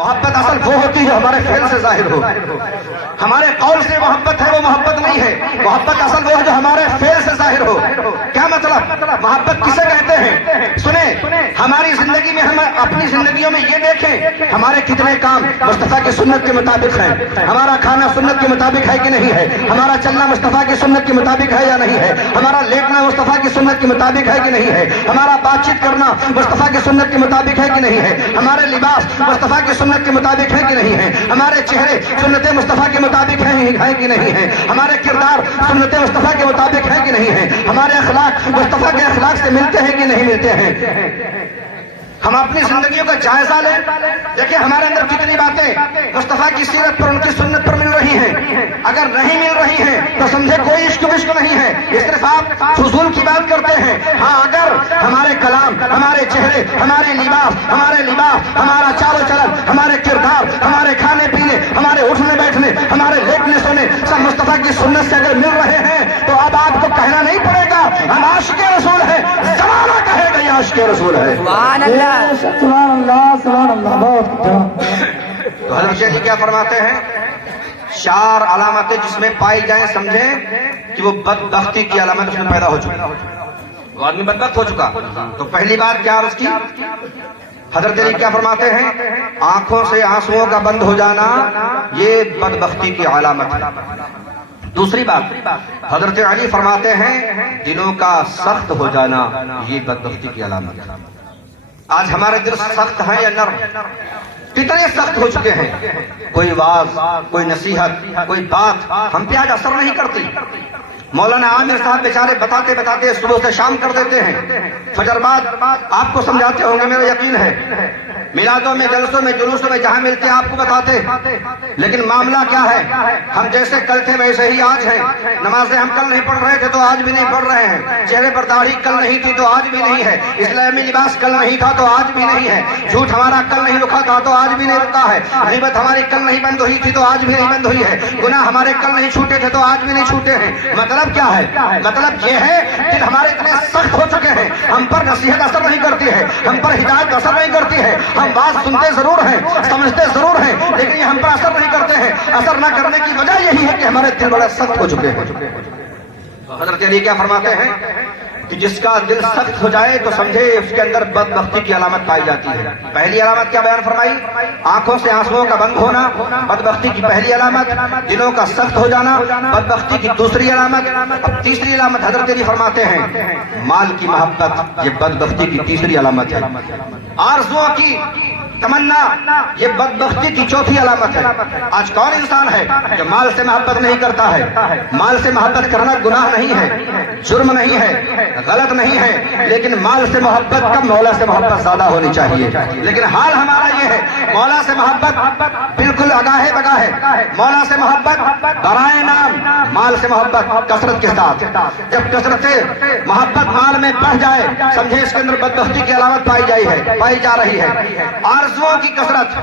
محبت اصل وہ ہوتی ہے ہمارے فعل سے ظاہر ہو. ہمارے قول سے محبت ہے وہ محبت نہیں ہے. محبت اصل وہ ہے جو ہمارے فعل سے ظاہر ہو. کیا مطلب؟ محبت کسے کہتے ہیں؟ سنیں، ہماری زندگی میں ہم اپنی زندگیوں میں یہ دیکھیں ہمارے کتنے کام مصطفیٰ کی سنت کے مطابق ہیں. ہمارا کھانا سنت کے مطابق ہے کہ نہیں ہے؟ ہمارا چلنا مصطفیٰ کی سنت کے مطابق ہے یا نہیں ہے؟ ہمارا لیٹنا مصطفیٰ کی سنت کے مطابق ہے کہ نہیں ہے؟ ہمارا بات چیت کرنا مصطفیٰ کی سنت کے مطابق ہے کہ نہیں ہے؟ ہمارے لباس مصطفیٰ کی سنت کے مطابق ہے کہ نہیں ہے؟ ہمارے چہرے سنت مصطفیٰ کے مطابق ہیں کہ نہیں ہے؟ ہمارے کردار سنت مصطفیٰ کے مطابق ہے کہ نہیں ہے؟ ہمارے اخلاق مصطفیٰ کے اخلاق سے ملتے ہیں کہ نہیں ملتے ہیں؟ ہم اپنی زندگیوں کا جائزہ لیں، دیکھیں ہمارے اندر کتنی باتیں مصطفیٰ کی سیرت پر، ان کی سنت پر مل رہی ہیں. اگر نہیں مل رہی ہیں تو سمجھے کوئی عشق وشق نہیں ہے، اس طرف آپ فضول کی بات کرتے ہیں. ہاں، اگر ہمارے کلام، ہمارے چہرے، ہمارے لباس، ہمارا چال و چلن، ہمارے کردار، ہمارے کھانے پینے، ہمارے اٹھنے بیٹھنے، ہمارے لیٹنے سونے سب مصطفیٰ کی سنت سے اگر مل رہے ہیں تو اب آپ کو کہنا نہیں پڑے گا ہم عاشق رسول ہیں. زمانہ کہے گا یہ عاشق رسول ہے. سبحان اللہ، سبحان اللہ، سبحان اللہ. تو حضرت شیخ جی کیا فرماتے ہیں؟ 4 علامتیں جس میں پائی جائیں سمجھیں کہ وہ بدبختی کی علامت اس میں پیدا ہو چکی، وہ آدمی بدبخت ہو چکا. تو پہلی بات کیا عرض کی؟ حضرت علی کیا فرماتے ہیں؟ آنکھوں سے آنسوؤں کا بند ہو جانا یہ بدبختی کی علامت ہے. دوسری بات حضرت علی فرماتے ہیں دلوں کا سخت ہو جانا یہ بدبختی کی علامت ہے. آج ہمارے دل سخت ہیں یا نرم؟ کتنے سخت ہو چکے ہیں. کوئی واز، کوئی نصیحت، کوئی بات ہم پہ آج اثر نہیں کرتی. مولانا عامر صاحب بیچارے بتاتے بتاتے صبح سے شام کر دیتے ہیں، فجر بعد آپ کو سمجھاتے ہوں گے، میرا یقین ہے. میلادوں میں، جلسوں میں، جلوسوں میں جہاں ملتے ہیں آپ کو بتاتے، لیکن معاملہ کیا ہے؟ ہم جیسے کل تھے ویسے ہی آج ہیں. نمازیں ہم کل نہیں پڑھ رہے تھے تو آج بھی نہیں پڑھ رہے ہیں. چہرے پر داڑھی کل نہیں تھی تو آج بھی نہیں ہے. اسلامی لباس کل نہیں تھا تو آج بھی نہیں ہے. جھوٹ ہمارا کل نہیں رکا تھا تو آج بھی نہیں رکا ہے. غیبت ہماری کل نہیں بند ہوئی تھی تو آج بھی نہیں بند ہوئی ہے. گناہ ہمارے کل نہیں چھوٹے تھے تو آج بھی نہیں چھوٹے ہیں. مطلب کیا ہے؟ مطلب یہ ہے کہ ہمارے اتنے سخت ہو چکے ہیں، ہم پر نصیحت اثر نہیں کرتی ہے، ہم پر ہدایت اثر نہیں کرتی ہے. ہم بات سنتے ضرور ہیں، سمجھتے ضرور ہیں، لیکن یہ ہم پر اثر نہیں کرتے ہیں. اثر نہ کرنے کی وجہ یہی ہے کہ ہمارے دل بڑے سخت ہو چکے ہیں. حضرت علی کیا فرماتے ہیں کہ جس کا دل سخت ہو جائے تو سمجھے اس کے اندر بدبختی کی علامت پائی جاتی ہے. پہلی علامت کیا بیان فرمائی؟ آنکھوں سے آنسوؤں کا بند ہونا بدبختی کی پہلی علامت. دلوں کا سخت ہو جانا بدبختی کی دوسری علامت. اب تیسری علامت حضرت علی فرماتے ہیں مال کی محبت یہ بدبختی کی تیسری علامت ہے. آرزوؤں کی تمنا یہ بدبختی کی چوتھی علامت ہے. آج کون انسان ہے جو مال سے محبت نہیں کرتا ہے؟ مال سے محبت کرنا گناہ نہیں ہے، جرم نہیں ہے، غلط نہیں ہے، لیکن مال سے محبت کم، مولا سے محبت زیادہ ہونی چاہیے. لیکن حال ہمارا یہ ہے مولا سے محبت بالکل اگاہے بگاہے، مولا سے محبت برائے نام، مال سے محبت کثرت کے ساتھ. جب کثرت سے محبت مال میں بڑھ جائے سمجھے اس کے اندر بدبختی کی علامت پائی جا رہی ہے. آرزوؤں کی کثرت،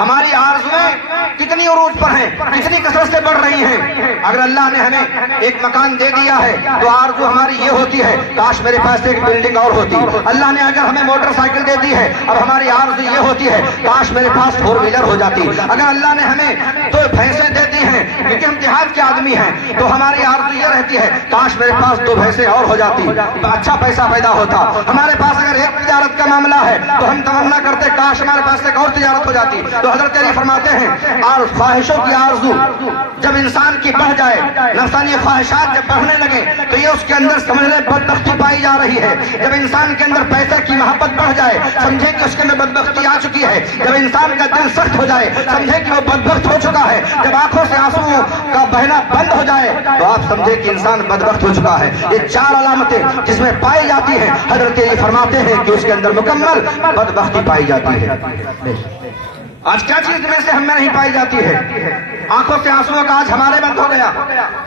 ہماری آرزویں کتنی عروج پر ہیں، کتنی کثرت سے بڑھ رہی ہیں. اگر اللہ نے ہمیں ایک مکان دے دیا ہے تو آرزو ہماری یہ ہوتی ہے کاش میرے پاس ایک بلڈنگ اور ہوتی. اللہ نے اگر ہمیں موٹر سائیکل دے دی ہے اب ہماری آرزو یہ ہوتی ہے کاش میرے پاس 4 ویلر ہو جاتی. اگر اللہ نے ہمیں 2 بھینسیں دے دی ہیں کیونکہ ہم دیہات کے آدمی ہیں تو ہماری آرزو یہ رہتی ہے کاش میرے پاس 2 بھینسیں اور ہو جاتی، اچھا پیسہ پیدا ہوتا. ہمارے پاس اگر ایک تجارت کا معاملہ ہے تو ہم تمنا کرتے کاش ہمارے پاس ایک اور تجارت ہو جاتی. تو حضرت علی فرماتے ہیں اور خواہشوں کی آرزو جب انسان کی بڑھ جائے، نفسانی خواہشات جب بڑھنے لگے تو یہ اس کے اندر سمجھنے بدبختی پائی جا رہی ہے. جب انسان کے اندر پیسے کی محبت بڑھ جائے سمجھے کہ اس کے اندر بدبختی آ چکی ہے. جب انسان کا دل سخت ہو جائے سمجھے کہ وہ بدبخت ہو چکا ہے. جب آنکھوں سے آنسو کا بہنا بند ہو جائے تو آپ سمجھے کہ انسان بدبخت ہو چکا ہے. یہ 4 علامتیں جس میں پائی جاتی ہیں حضرت علی فرماتے ہیں کہ اس کے اندر مکمل بدبختی پائی جاتی ہے. آج کیا چیز میں سے ہم میں نہیں پائی جاتی ہے؟ آنکھوں سے آنسوؤں کا آج ہمارے بند ہو گیا،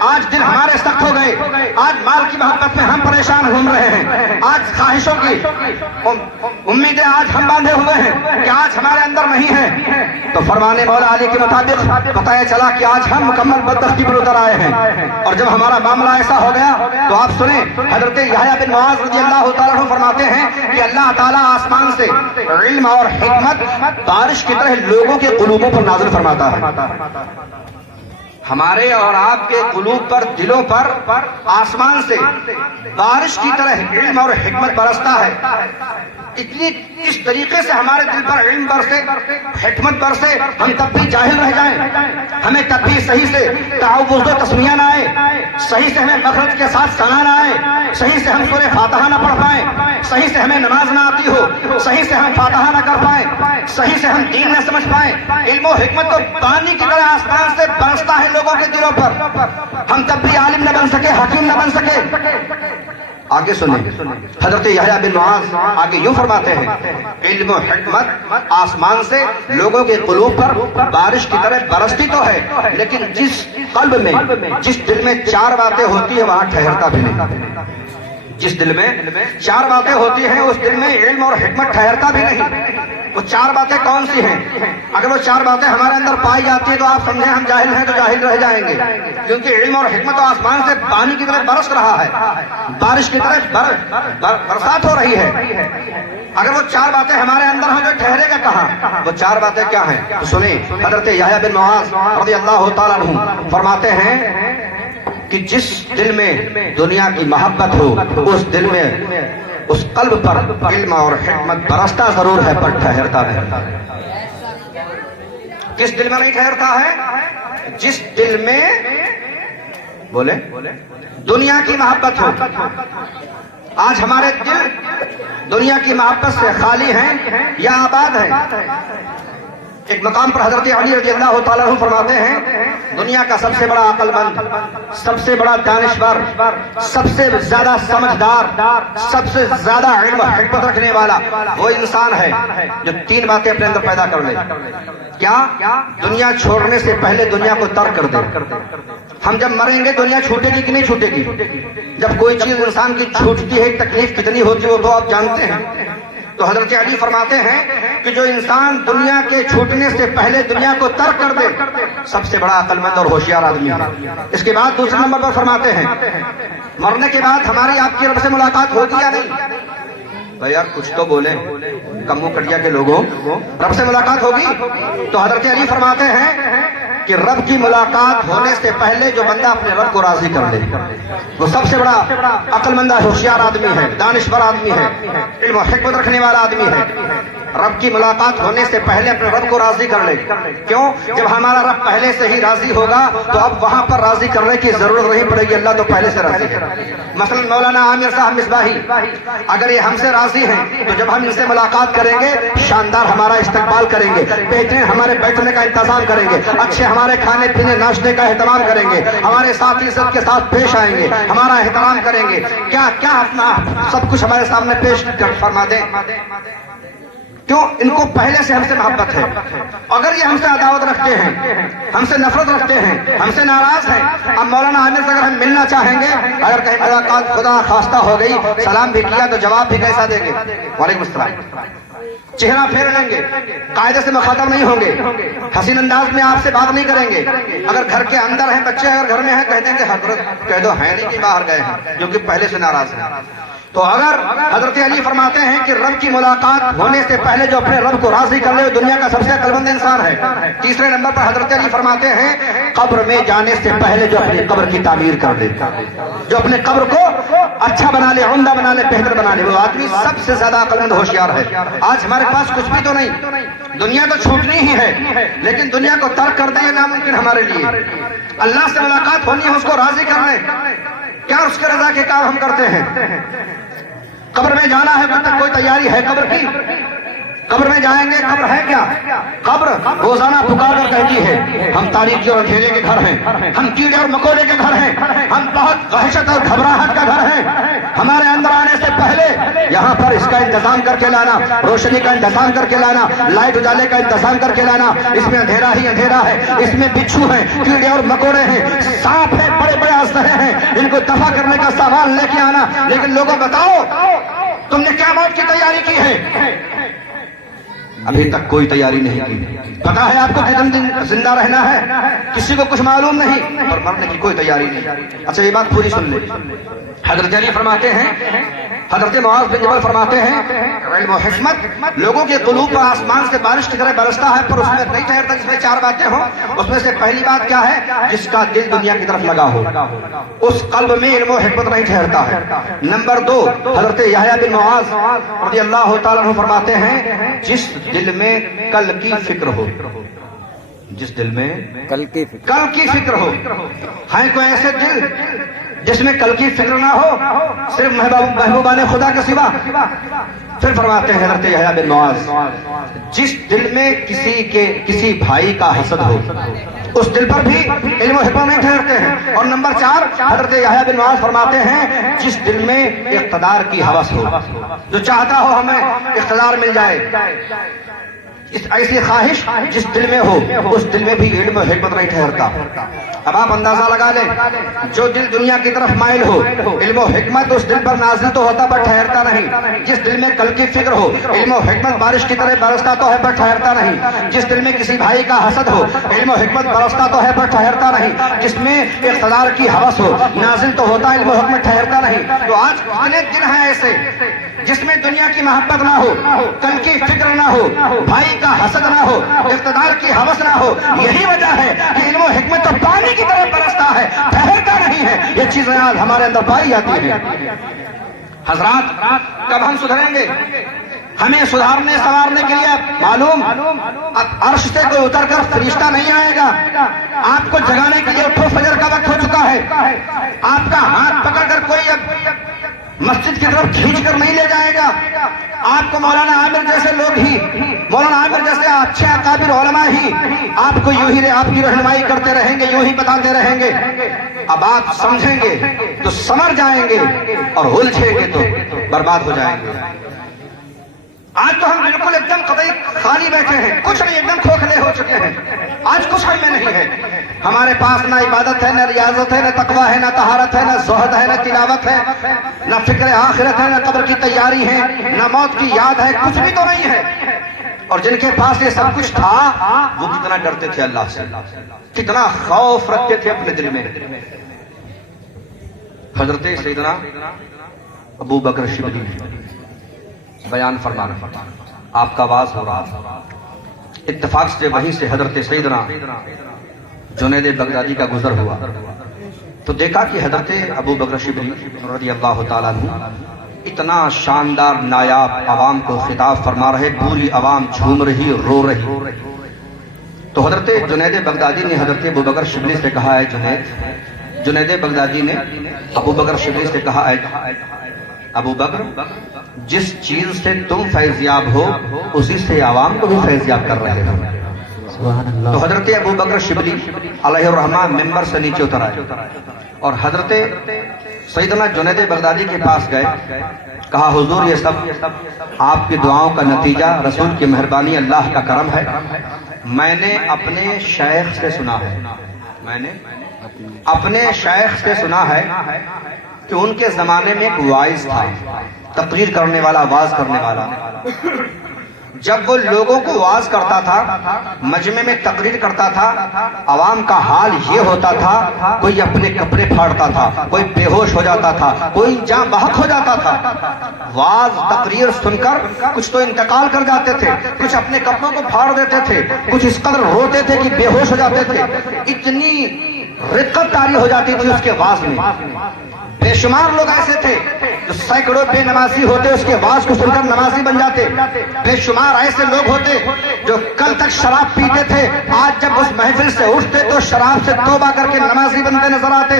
آج دل ہمارے سخت ہو گئے، آج مال کی محبت میں ہم پریشان گھوم رہے ہیں، آج خواہشوں کی امیدیں آج ہم باندھے ہوئے ہیں کہ آج ہمارے اندر نہیں ہے۔ تو فرمانے مولا علی کے مطابق پتہ چلا کہ آج ہم مکمل بدبختی پر اتر آئے ہیں، اور جب ہمارا معاملہ ایسا ہو گیا تو آپ سنیں حضرت یحییٰ بن معاذ رضی اللہ تعالیٰ عنہ فرماتے ہیں کہ اللہ تعالیٰ آسمان سے علم اور حکمت بارش کی طرح لوگوں کے قلوبوں پر نازل فرماتا ہے۔ ہمارے اور آپ کے قلوب پر، دلوں پر آسمان سے بارش کی طرح علم اور حکمت برستا ہے۔ اتنی اس طریقے سے ہمارے دل پر علم برسے، حکمت برسے، ہم تب بھی جاہل رہ جائیں، ہمیں تب بھی صحیح سے تعوذ و تسمیہ نہ آئے، صحیح سے ہمیں مخرج کے ساتھ ثنا نہ آئے، صحیح سے ہم سورہ فاتحہ نہ پڑھ پائیں، صحیح سے ہمیں نماز نہ آتی ہو، صحیح سے ہم فاتحہ نہ کر پائیں، صحیح سے ہم دین نہ سمجھ پائیں۔ علم و حکمت تو پانی کی طرح آسمان سے برستا ہے لوگوں کے دلوں پر، ہم تب بھی عالم نہ بن سکے، حکیم نہ بن سکے۔ آگے سنیں حضرت یحییٰ بن معاذ آگے یوں فرماتے ہیں، علم و حکمت آسمان سے لوگوں کے قلوب پر بارش کی طرح برستی تو ہے، لیکن جس قلب میں، جس دل میں چار باتیں ہوتی ہیں وہاں ٹھہرتا بھی نہیں۔ جس دل میں چار باتیں ہوتی ہیں اس دل میں علم اور حکمت ٹھہرتا بھی نہیں۔ وہ چار باتیں کون سی ہیں؟ اگر وہ چار باتیں ہمارے اندر پائی جاتی ہیں تو آپ سمجھیں ہم جاہل ہیں تو جاہل رہ جائیں گے، کیونکہ علم اور حکمت تو آسمان سے پانی کی طرح برس رہا ہے، بارش کی طرح برسات ہو رہی ہے۔ اگر وہ چار باتیں ہمارے اندر ہیں جو ٹھہرے گا کہاں؟ وہ چار باتیں کیا ہیں؟ تو سنیں حضرت یحییٰ بن معاذ رضی اللہ تعالیٰ عنہ فرماتے ہیں کہ جس دل میں دنیا کی محبت ہو اس دل میں، اس قلب پر علم اور حکمت برستا ضرور ہے پر ٹھہرتا نہیں۔ کس دل میں نہیں ٹھہرتا ہے؟ جس دل میں بولے دنیا کی محبت ہو۔ آج ہمارے دل دنیا کی محبت سے خالی ہیں یا آباد ہیں؟ ایک مقام پر حضرت علی رضی اللہ تعالیٰ عنہ فرماتے ہیں دنیا کا سب سے بڑا عقل مند، سب سے بڑا دانشور، سب سے زیادہ سمجھدار، سب سے زیادہ علم و حکمت رکھنے والا وہ انسان ہے جو تین باتیں اپنے اندر پیدا کر لے۔ کیا؟ دنیا چھوڑنے سے پہلے دنیا کو ترک کر دے۔ ہم جب مریں گے دنیا چھوٹے گی کہ نہیں چھوٹے گی؟ جب کوئی چیز انسان کی چھوٹتی ہے تکلیف کتنی ہوتی ہے وہ تو آپ جانتے ہیں۔ تو حضرت علی فرماتے ہیں کہ جو انسان دنیا کے چھوٹنے سے پہلے دنیا کو ترک کر دے سب سے بڑا عقل مند اور ہوشیار آدمی ہے۔ اس کے بعد دوسرے نمبر پر فرماتے ہیں مرنے کے بعد ہماری آپ کی رب سے ملاقات ہوگی یا نہیں؟ بھائی یار کچھ تو بولیں، کمو کٹیا کے لوگوں، رب سے ملاقات ہوگی؟ تو حضرت علی فرماتے ہیں کہ رب کی ملاقات ہونے سے پہلے جو بندہ اپنے رب کو راضی کر لے وہ سب سے بڑا عقل مند ہوشیار آدمی ہے، دانشور آدمی ہے، علم و حکمت رکھنے والا آدمی ہے۔ رب کی ملاقات ہونے سے پہلے اپنے رب کو راضی کر لے۔ کیوں؟ جب ہمارا رب پہلے سے ہی راضی ہوگا تو اب وہاں پر راضی کرنے کی ضرورت نہیں پڑے گی، اللہ تو پہلے سے راضی ہے۔ مثلا مولانا عامر صاحب مصباحی اگر یہ ہم سے راضی ہیں تو جب ہم ان سے ملاقات کریں گے شاندار ہمارا استقبال کریں گے، بہترین ہمارے بیٹھنے کا انتظام کریں گے، اچھے ہمارے کھانے پینے ناشتے کا اہتمام کریں گے، ہمارے ساتھ عزت کے ساتھ پیش آئیں گے، ہمارا احترام کریں گے، کیا اپنا سب کچھ ہمارے سامنے پیش فرما دیں۔ کیوں؟ ان کو پہلے سے ہم سے محبت ہے۔ اگر یہ ہم سے عداوت رکھتے ہیں، ہم سے نفرت رکھتے ہیں، ہم سے ناراض ہیں، اب مولانا عامر سے اگر ہم ملنا چاہیں گے، اگر کہیں ملاقات خدا خواستہ ہو گئی، سلام بھی کیا تو جواب بھی کیسا دیں گے؟ وعلیکم السلام، چہرہ پھیر لیں گے، قاعدے سے مخاطب نہیں ہوں گے، حسین انداز میں آپ سے بات نہیں کریں گے۔ اگر گھر کے اندر ہیں بچے، اگر گھر میں ہیں کہہ دیں گے حضرت کہہ دو ہے نہیں کہ باہر گئے ہیں، جو کہ پہلے سے ناراض ہیں۔ تو اگر حضرت علی فرماتے ہیں کہ رب کی ملاقات ہونے سے پہلے جو اپنے رب کو راضی کر لے وہ دنیا کا سب سے عقلمند انسان ہے۔ تیسرے نمبر پر حضرت علی فرماتے ہیں قبر میں جانے سے پہلے جو اپنی قبر کی تعمیر کر لے، جو اپنے قبر کو اچھا بنا لے، عمدہ بنا لے، بہتر بنا لے، وہ آدمی سب سے زیادہ عقلمند ہوشیار ہے۔ آج ہمارے پاس کچھ بھی تو نہیں، دنیا تو چھوٹنی ہی ہے، لیکن دنیا کو ترک کر دیں ناممکن ہمارے لیے۔ اللہ سے ملاقات ہونی ہے، اس کو راضی کر لیں، کیا اس کے رضا کے کام ہم کرتے ہیں؟ قبر میں جانا ہے، کوئی تیاری ہے قبر کی؟ قبر میں جائیں گے، قبر ہے کیا؟ قبر روزانہ پکار کر کہتی ہے ہم تاریکی اور اندھیرے کے گھر ہیں، ہم کیڑے اور مکوڑے کے گھر ہیں، ہم بہت وحشت اور گھبراہٹ کا گھر ہیں، ہمارے اندر آنے سے پہلے یہاں پر اس کا انتظام کر کے لانا، روشنی کا انتظام کر کے لانا، لائٹ اجالے کا انتظام کر کے لانا، اس میں اندھیرا ہی اندھیرا ہے، اس میں بچھو ہیں، کیڑے اور مکوڑے ہیں، سانپ ہیں، بڑے بڑے اسلحے ہیں، ان کو دفع کرنے کا سامان لے کے آنا۔ لیکن لوگوں بتاؤ تم نے کیا موت کی تیاری کی ہے؟ ابھی تک کوئی تیاری نہیں کی۔ پتا ہے آپ کو کتنے دن زندہ رہنا ہے؟ کسی کو کچھ معلوم نہیں، اور مرنے کی کوئی تیاری نہیں۔ اچھا یہ بات پوری سن لیں۔ حضرت علی فرماتے ہیں، حضرت معاذ بن جبل فرماتے ہیں علم و حکمت لوگوں کے قلوب پر آسمان سے بارش کی طرح برستا ہے، پر اس میں نہیں ٹھہرتا جس میں چار باتیں ہوں۔ اس میں سے پہلی بات کیا ہے؟ جس کا دل دنیا کی طرف لگا ہو، اس قلب میں علم و حکمت نہیں ٹھہرتا ہے۔ نمبر دو، حضرت یحییٰ بن معاذ رضی اللہ تعالیٰ عنہ فرماتے ہیں جس دل میں کل کی فکر ہو، جس دل میں کل کی فکر ہو، ہے کوئی ایسے دل جس میں کل کی فکر نہ ہو، صرف محبوبان خدا کے سوا؟ پھر فرماتے ہیں حضرت یحییٰ بن معاذ جس دل میں کسی بھائی کا حسد ہو، اس دل پر بھی علم و حکمت نہیں ٹھہرتے ہیں۔ اور نمبر چار، حضرت یحییٰ بن معاذ فرماتے ہیں جس دل میں اقتدار کی ہوس ہو، جو چاہتا ہو ہمیں اقتدار مل جائے، ایسی خواہش جس دل میں ہو، اس دل میں بھی علم و حکمت نہیں ٹھہرتا۔ اب آپ اندازہ لگا لیں، جو دل دنیا کی طرف مائل ہو، علم و حکمت اس دل پر نازل تو ہوتا پر ٹھہرتا نہیں۔ جس دل میں کل کی فکر ہو، علم و حکمت بارش کی طرح برستا تو ہے پر ٹھہرتا نہیں۔ جس دل میں کسی بھائی کا حسد ہو، علم و حکمت برستا تو ہے پر ٹھہرتا نہیں۔ جس میں اقتدار کی ہوس ہو، نازل تو ہوتا، علم و حکمت ٹھہرتا نہیں۔ تو آج کتنے دل ہیں ایسے جس میں دنیا کی محبت نہ ہو، کل کی فکر نہ ہو، بھائی کا حسد نہ ہو، اقتدار کی ہوس نہ ہو۔ یہی وجہ ہے کہ علم و حکمت تو پانی کی طرح برستا ہے، ٹھہرتا نہیں ہے۔ یہ چیزیں آج ہمارے اندر پائی جاتی ہیں۔ حضرات کب ہم سدھریں گے؟ ہمیں سدھارنے سنوارنے کے لیے معلوم عرش سے کوئی اتر کر فرشتہ نہیں آئے گا آپ کو جگانے کے لیے۔ اٹھو فجر کا وقت ہو چکا ہے، آپ کا ہاتھ پکڑ کر کوئی اب مسجد کی طرف کھینچ کر نہیں لے جائے گا۔ آپ کو مولانا عامر جیسے لوگ ہی، مولانا عامر جیسے اچھے اکابر علماء ہی آپ کو یوں ہی آپ کی رہنمائی کرتے رہیں گے، یوں ہی بتاتے رہیں گے۔ اب آپ سمجھیں گے تو سمر جائیں گے، اور الجھیں گے تو برباد ہو جائیں گے۔ آج تو ہم بالکل ایک دم قطعی خالی بیٹھے ہیں، کچھ نہیں، ایک دم کھوکھلے ہو چکے ہیں۔ آج کچھ ہم میں نہیں ہے، ہمارے پاس نہ عبادت ہے، نہ ریاضت ہے، نہ تقویٰ ہے، نہ طہارت ہے، نہ زہد ہے، نہ تلاوت ہے، نہ فکر آخرت ہے، نہ قبر کی تیاری ہے، نہ موت کی یاد ہے، کچھ بھی تو نہیں ہے۔ اور جن کے پاس یہ سب کچھ تھا وہ کتنا ڈرتے تھے اللہ سے، کتنا خوف رکھتے تھے اپنے دل میں۔ حضرت سیدنا ابو بکر شبلی بیان فرمانا، آپ کا آواز ہو رہا تھا، اتفاق سے وہیں سے حضرت سیدنا جنید بغدادی کا گزر ہوا، تو دیکھا کہ حضرت ابو بکر شبلی رضی اللہ تعالیٰ عنہ اتنا شاندار نایاب عوام کو خطاب فرما رہے، پوری عوام جھوم رہی، رو رہی۔ تو حضرت جنید بغدادی نے حضرت ابو بکر شبلی سے کہا ہے جنید بغدادی نے ابو بکر شبلی سے کہا ہے ابو بکر جس چیز سے تم فیضیاب ہو اسی سے عوام کو بھی فیضیاب کر رہے ہو۔ تو حضرت ابو بکر شبلی علیہ الرحمن ممبر سے نیچے اتر آئے اور حضرت سیدنا جنید بغدادی کے پاس گئے، کہا حضور یہ سب آپ کی دعاؤں کا نتیجہ، رسول کی مہربانی، اللہ کا کرم ہے۔ میں نے اپنے شیخ سے سنا ہے، میں نے اپنے شیخ سے سنا ہے کہ ان کے زمانے میں ایک واعظ تھا، تقریر کرنے والا، واعظ کرنے والا۔ جب وہ لوگوں کو واعظ کرتا تھا، مجمع میں تقریر کرتا تھا، عوام کا حال یہ ہوتا تھا، کوئی اپنے کپڑے پھاڑتا تھا، کوئی بے ہوش ہو جاتا تھا، کوئی جاں بحق ہو جاتا تھا۔ واعظ تقریر سن کر کچھ تو انتقال کر جاتے تھے، کچھ اپنے کپڑوں کو پھاڑ دیتے تھے، کچھ اس قدر روتے تھے کہ بے ہوش ہو جاتے تھے۔ اتنی رقت طاری ہو جاتی تھی اس کے واعظ میں۔ بے شمار لوگ ایسے تھے جو سینکڑوں بے نمازی ہوتے اس کے واعظ کو سن کر نمازی بن جاتے۔ بے شمار ایسے لوگ ہوتے جو کل تک شراب پیتے تھے، آج آج جب اس محفل سے اٹھتے تو شراب سے توبہ کر کے نمازی بنتے نظر آتے.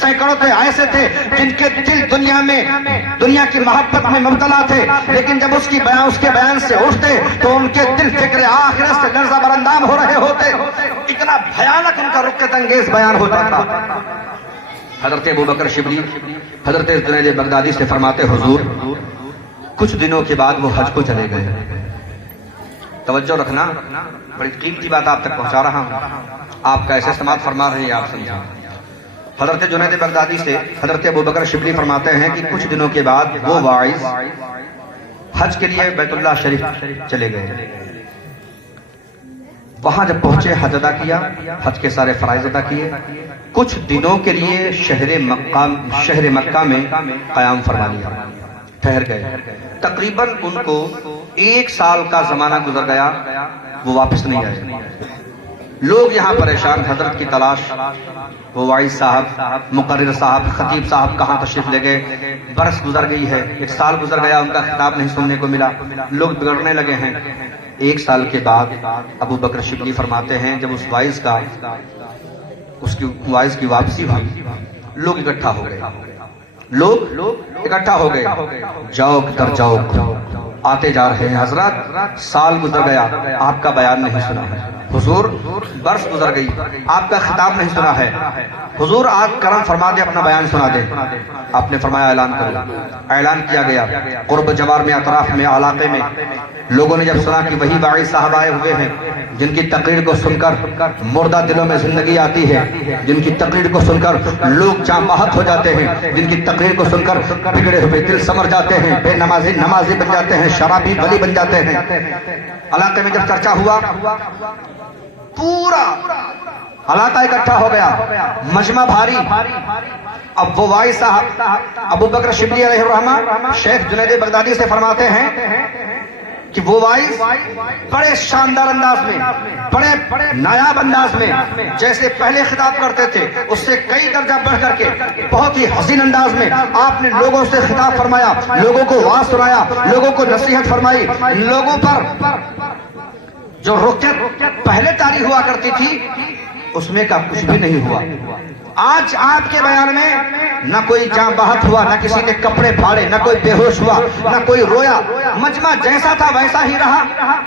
سینکڑوں تو ایسے تھے جن کے دل دنیا کی محبت میں مبتلا تھے, لیکن جب اس کے بیان سے اٹھتے تو ان کے دل فکر آخرت سے لرزہ براندام ہو رہے ہوتے. اتنا بھیانک ان کا رکت انگیز بیان ہوتا تھا. حضرت ابوبکر شبلی حضرت جنید بغدادی سے فرماتے, حضور کچھ دنوں کے بعد وہ حج کو چلے گئے. توجہ رکھنا, بڑی قیمتی بات آپ تک پہنچا رہا ہوں, آپ کا ایسے سماعت فرما رہے ہیں, آپ سمجھیں. حضرت جنید بغدادی سے حضرت ابوبکر شبلی فرماتے ہیں کہ کچھ دنوں کے بعد وہ واعظ حج کے لیے بیت اللہ شریف چلے گئے. وہاں جب پہنچے حج ادا کیا, حج کے سارے فرائض ادا کیے. کچھ دنوں کے لیے شہر مکہ میں قیام فرما لیا, ٹھہر گئے. تقریباً ان کو 1 سال کا زمانہ گزر گیا, وہ واپس نہیں آئے. لوگ یہاں پریشان, حضرت کی تلاش. وہ واعظ صاحب, مقرر صاحب, خطیب صاحب کہاں تشریف لے گئے. برس گزر گئی ہے, 1 سال گزر گیا, ان کا خطاب نہیں سننے کو ملا. لوگ بگڑنے لگے ہیں. 1 سال کے بعد ابو بکر شبلی فرماتے ہیں جب اس واعظ کی واپسی ہوئی, لوگ اکٹھا ہو گئے. جاؤ در جاؤ آتے جا رہے ہیں. حضرات سال گزر گیا, آپ کا بیان نہیں سنا ہے. حضور برس گزر گئی, آپ کا خطاب نہیں سنا ہے. حضور آج کرم فرما دے, اپنا بیان سنا دے. آپ نے فرمایا اعلان کرو. اعلان کیا گیا. قرب جوار میں, اطراف میں, علاقے میں لوگوں نے جب سنا کہ وہی واعظ صاحب آئے ہوئے ہیں جن کی تقریر کو سن کر مردہ دلوں میں زندگی آتی ہے, جن کی تقریر کو سن کر لوگ جاں بحق ہو جاتے ہیں, جن کی تقریر کو سن کر بگڑے ہوئے دل سمر جاتے ہیں, بے نمازی بن جاتے ہیں, شرابی ولی بن جاتے ہیں. علاقے میں جب چرچا ہوا, پورا علاقہ اکٹھا ہو گیا, مجمع بھاری. اب وہ واعظ صاحب ابو بکر شبلی علیہ الرحمہ شیخ جنید بغدادی سے فرماتے ہیں کہ وہ واعظ بڑے شاندار انداز میں, بڑے نایاب انداز میں, جیسے پہلے خطاب کرتے تھے اس سے کئی درجہ بڑھ کر کے بہت ہی حسین انداز میں آپ نے لوگوں سے خطاب فرمایا, لوگوں کو واعظ سنایا, لوگوں کو نصیحت فرمائی. لوگوں پر جو رکت پہلے طاری ہوا کرتی تھی اس میں کا کچھ بھی نہیں ہوا. آج آپ کے بیان میں نہ کوئی جاں بحق ہوا, نہ کسی نے کپڑے پھاڑے, نہ کوئی بے ہوش ہوا, نہ کوئی رویا. مجمع جیسا تھا ویسا ہی رہا,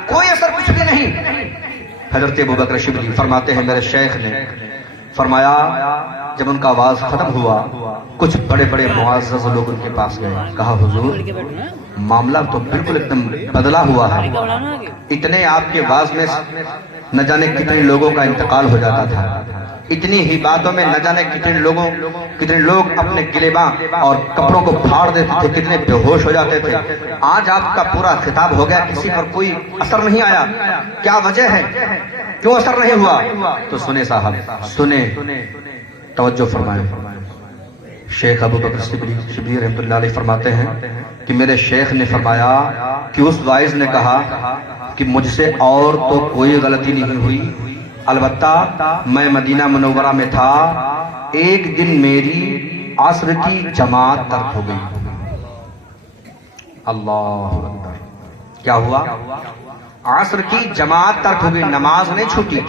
کوئی اثر کچھ بھی نہیں. حضرت ابوبکر شبلی فرماتے ہیں میرے شیخ نے فرمایا جب ان کا آواز ختم ہوا کچھ بڑے بڑے معزز لوگ ان کے پاس گئے. کہا حضور معاملہ تو بالکل ایک دم بدلا ہوا ہے. اتنے آپ کے واز میں نہ جانے کتنے لوگوں کا انتقال ہو جاتا تھا, اتنی ہی باتوں میں نہ جانے کتنے لوگ اپنے گلیباں اور کپڑوں کو پھاڑ دیتے تھے, کتنے بے ہوش ہو جاتے تھے. آج آپ کا پورا خطاب ہو گیا, کسی پر کوئی اثر نہیں آیا. کیا وجہ ہے, کیوں اثر نہیں ہوا؟ تو سنے صاحب, سنے, توجہ فرمائیں. شیخ ابو بکر شبلی رحمۃ اللہ علیہ فرماتے ہیں کہ میرے شیخ نے فرمایا کہ اس واعظ نے کہا کہ مجھ سے اور تو کوئی غلطی نہیں ہوئی, البتہ میں مدینہ منورہ میں تھا, ایک دن میری عصر کی جماعت ترک ہو گئی. اللہ اکبر, کیا ہوا؟ عصر کی جماعت ترک ہو گئی, نماز نہیں چھوٹی,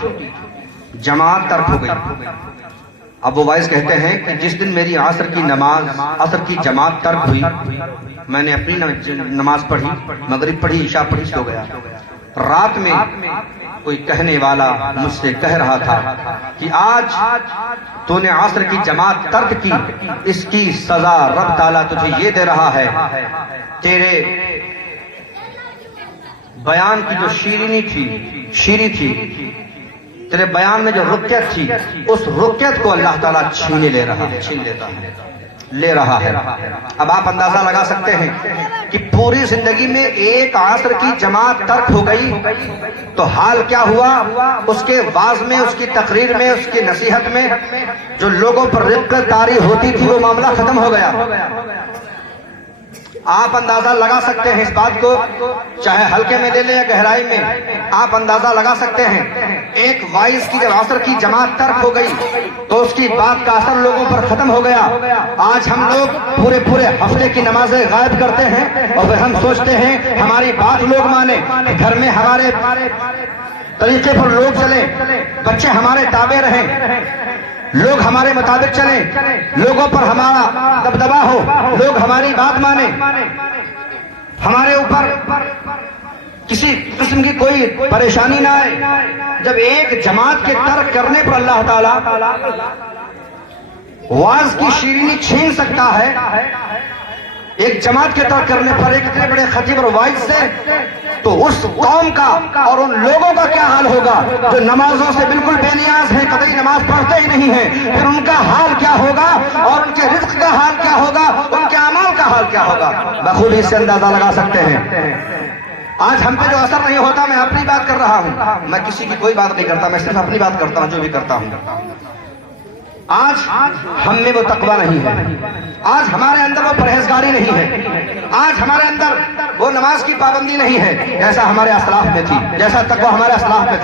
جماعت ترک ہو گئی. اب وہ واعظ کہتے ہیں کہ جس دن میری عصر کی جماعت ترک ہوئی, میں نے اپنی نماز پڑھی, مغرب پڑھی, عشاء پڑھی, سو گیا. رات میں کوئی کہنے والا مجھ سے کہہ رہا تھا کہ آج تو نے عصر کی جماعت ترک کی, اس کی سزا رب تعالیٰ تجھے یہ دے رہا ہے, تیرے بیان کی جو شیریں تھی, تیرے بیان میں جو رکیت تھی, اس رکیت کو اللہ تعالیٰ چھین لے رہا ہے. اب آپ اندازہ لگا سکتے ہیں کہ پوری زندگی میں ایک عصر کی جماعت ترک ہو گئی تو حال کیا ہوا. اس کے واعظ میں, اس کی تقریر میں, اس کی نصیحت میں جو لوگوں پر رقت طاری ہوتی تھی وہ معاملہ ختم ہو گیا. آپ اندازہ لگا سکتے ہیں اس بات کو, چاہے ہلکے میں لے لیں یا گہرائی میں, آپ اندازہ لگا سکتے ہیں. ایک واعظ کی جب عصر کی جماعت ترک ہو گئی تو اس کی بات کا اثر لوگوں پر ختم ہو گیا. آج ہم لوگ پورے ہفتے کی نمازیں غائب کرتے ہیں اور پھر ہم سوچتے ہیں ہماری بات لوگ مانیں, گھر میں ہمارے طریقے پر لوگ چلیں, بچے ہمارے تابع رہیں، لوگ ہمارے مطابق چلیں، لوگوں پر ہمارا دبدبا ہو، لوگ ہماری بات مانیں، ہمارے اوپر کسی قسم کی کوئی پریشانی نہ آئے۔ جب ایک جماعت کے ترک کرنے پر اللہ تعالیٰ واز کی شیرینی چھین سکتا ہے، ایک جماعت کے ترک کرنے پر ایک اتنے بڑے خطیب اور واعظ سے، تو اس قوم کا اور ان لوگوں کا کیا حال ہوگا جو نمازوں سے بالکل بے نیاز ہیں، قطعی نماز پڑھتے ہی نہیں ہیں، پھر ان کا حال کیا ہوگا اور ان کے رزق کا حال کیا ہوگا، ان کے اعمال کا حال کیا ہوگا، بخوبی اس سے اندازہ لگا سکتے ہیں۔ آج ہم پہ جو اثر نہیں ہوتا، میں اپنی بات کر رہا ہوں، میں کسی کی کوئی بات نہیں کرتا، میں صرف اپنی بات کرتا ہوں جو بھی کرتا ہوں۔ آج ہم میں وہ تقویٰ نہیں ہے، آج ہمارے اندر وہ پرہیزگاری نہیں ہے، آج ہمارے اندر وہ نماز کی پابندی نہیں ہے جیسا ہمارے اسلاف میں تھی، جیسا تقویٰ ہمارے اسلاف میں تھا۔